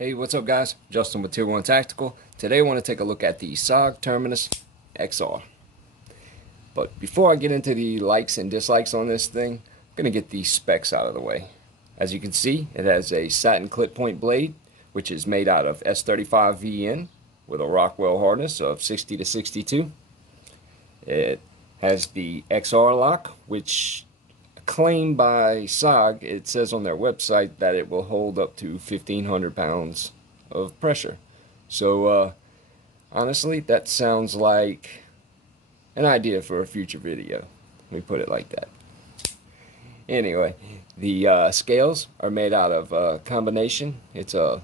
Hey, what's up guys? Justin with Tier 1 Tactical. Today I want to take a look at the S.O.G Terminus XR. But before I get into the likes and dislikes on this thing, I'm going to get the specs out of the way. As you can see, it has a satin clip point blade, which is made out of S35 VN with a Rockwell hardness of 60 to 62. It has the XR lock, which claimed by S.O.G, it says on their website that it will hold up to 1,500 pounds of pressure. So honestly, that sounds like an idea for a future video. Let me put it like that. Anyway, the scales are made out of a combination. It's a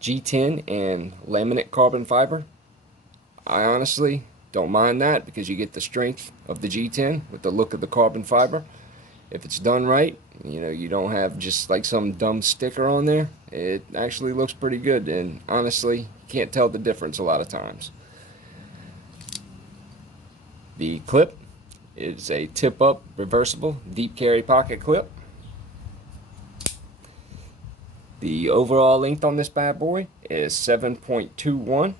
G10 and laminate carbon fiber. I honestly don't mind that because you get the strength of the G10 with the look of the carbon fiber. If it's done right, you don't have just like some dumb sticker on there. It actually looks pretty good, and honestly, you can't tell the difference a lot of times. The clip is a tip-up reversible deep carry pocket clip. The overall length on this bad boy is 7.21.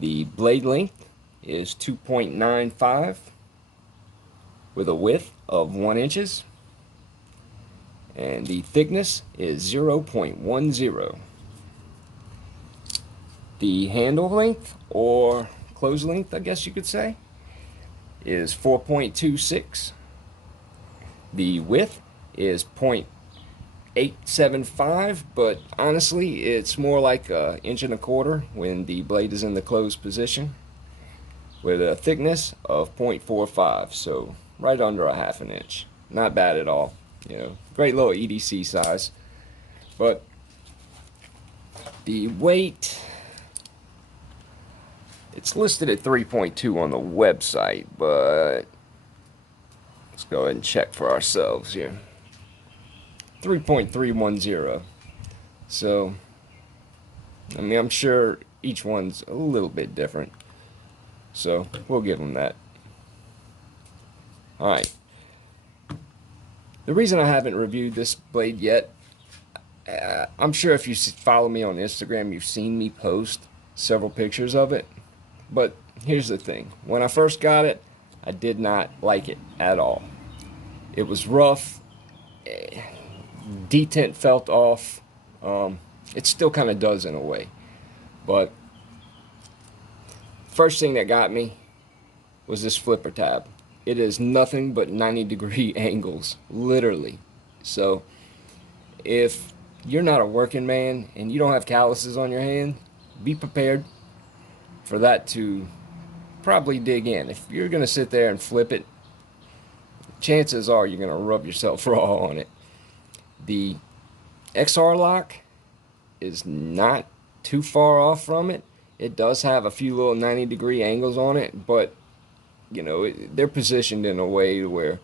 The blade length is 2.95 with a width of 1 inch, and the thickness is 0.10. The handle length, or close length I guess you could say, is 4.26. The width is 0.875, but honestly it's more like an inch and a quarter when the blade is in the closed position, with a thickness of 0.45, so right under a ½ inch. Not bad at all. Great little EDC size. But the weight, it's listed at 3.2 on the website, but let's go ahead and check for ourselves here. 3.310. So, I'm sure each one's a little bit different. So, we'll give them that. Alright. The reason I haven't reviewed this blade yet, I'm sure if you follow me on Instagram, you've seen me post several pictures of it. But here's the thing. When I first got it, I did not like it at all. It was rough. Detent felt off. It still kind of does in a way. But first thing that got me was this flipper tab. It is nothing but 90-degree angles, literally. So if you're not a working man and you don't have calluses on your hand, be prepared for that to probably dig in. If you're going to sit there and flip it, chances are you're going to rub yourself raw on it. The XR lock is not too far off from it. It does have a few little 90-degree angles on it, but they're positioned in a way where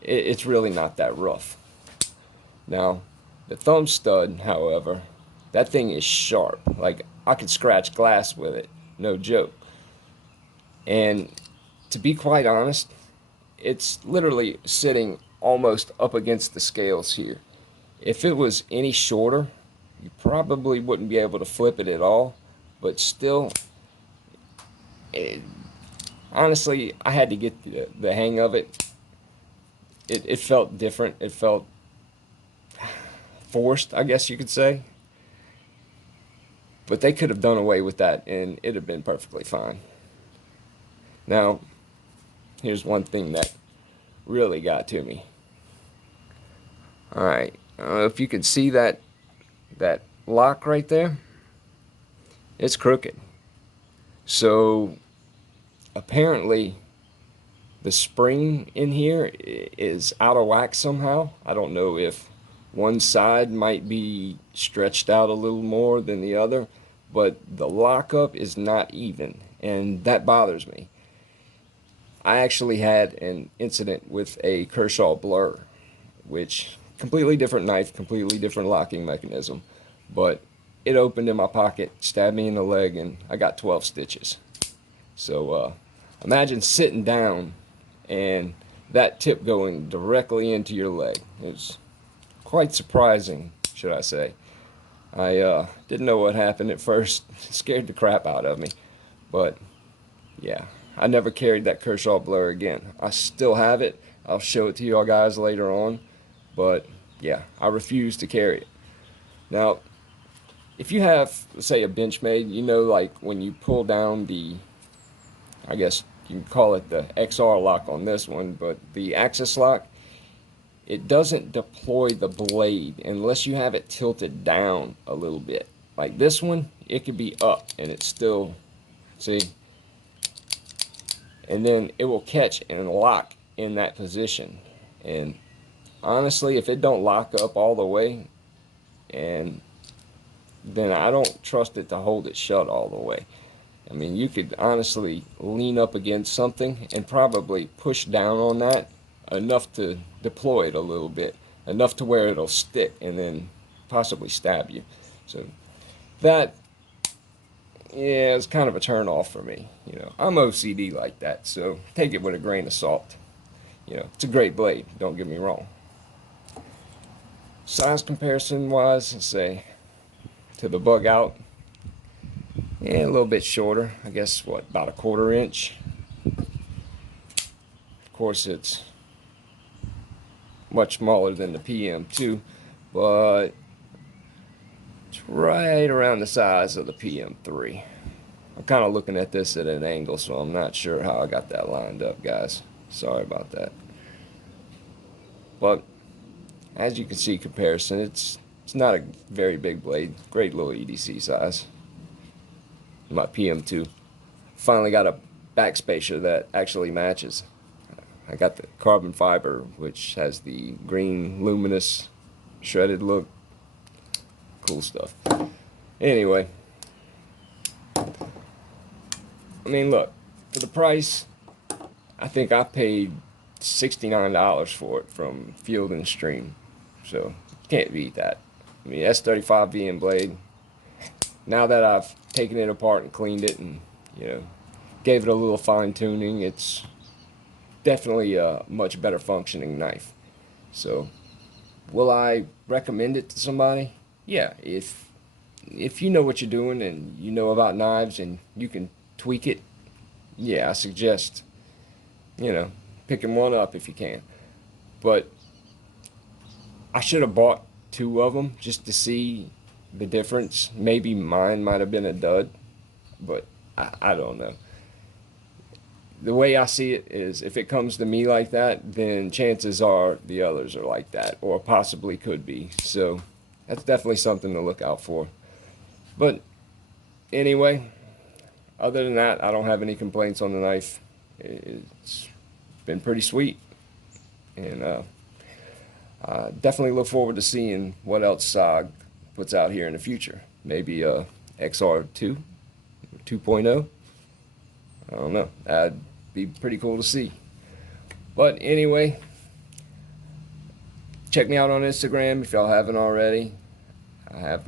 it's really not that rough. Now, the thumb stud, however, that thing is sharp. Like, I could scratch glass with it, no joke. And to be quite honest, it's literally sitting almost up against the scales here. If it was any shorter, you probably wouldn't be able to flip it at all, but still, honestly, I had to get the hang of it. It felt different. It felt forced, I guess you could say. But they could have done away with that, and it'd have been perfectly fine. Now, here's one thing that really got to me. Alright, I don't know if you can see that lock right there. It's crooked. So apparently the spring in here is out of whack somehow. I don't know if one side might be stretched out a little more than the other, but the lockup is not even, and that bothers me. I actually had an incident with a Kershaw Blur, which completely different knife, completely different locking mechanism, but it opened in my pocket, stabbed me in the leg, and I got 12 stitches. So imagine sitting down and that tip going directly into your leg. It's quite surprising, should I say. I didn't know what happened at first. Scared the crap out of me. But yeah, I never carried that Kershaw blower again. I still have it. I'll show it to you all guys later on. But yeah, I refuse to carry it. Now, if you have, say, a Benchmade, you know, like when you pull down the, I guess you can call it the XR lock on this one, but the axis lock, it doesn't deploy the blade unless you have it tilted down a little bit. Like this one, it could be up and it's still, see? And then it will catch and lock in that position. And honestly, if it don't lock up all the way, and then I don't trust it to hold it shut all the way. I mean, you could honestly lean up against something and probably push down on that enough to deploy it a little bit, enough to where it'll stick and then possibly stab you. So that, yeah, it's kind of a turn off for me. You know, I'm OCD like that, so take it with a grain of salt. You know, it's a great blade, don't get me wrong. Size comparison wise, let's say to the bug out, yeah, a little bit shorter. I guess what, about a 1/4 inch. Of course, it's much smaller than the PM2, but it's right around the size of the PM3. I'm kind of looking at this at an angle, so I'm not sure how I got that lined up, guys. Sorry about that. But as you can see, comparison, it's not a very big blade. Great little EDC size. My PM2. Finally got a backspacer that actually matches. I got the carbon fiber, which has the green luminous shredded look. Cool stuff. Anyway, I mean, look, for the price, I think I paid $69 for it from Field and Stream. So, can't beat that. I mean, S35 VN blade. Now that I've taken it apart and cleaned it and, you know, gave it a little fine tuning, it's definitely a much better functioning knife. So, will I recommend it to somebody? Yeah, if you know what you're doing and you know about knives and you can tweak it, yeah, I suggest, you know, picking one up if you can. But I should have bought 2 of them just to see the difference. Maybe mine might have been a dud, but I don't know. The way I see it is, if it comes to me like that, then chances are the others are like that, or possibly could be. So that's definitely something to look out for. But anyway, other than that, I don't have any complaints on the knife. It's been pretty sweet, and I definitely look forward to seeing what else S.O.G puts out here in the future. Maybe XR2, 2.0. I don't know. That'd be pretty cool to see. But anyway, check me out on Instagram if y'all haven't already. I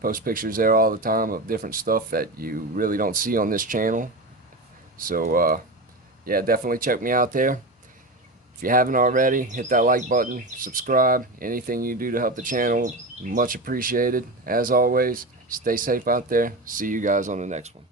post pictures there all the time of different stuff that you really don't see on this channel. So yeah, definitely check me out there. If you haven't already, hit that like button, subscribe. Anything you do to help the channel, much appreciated. As always, stay safe out there. See you guys on the next one.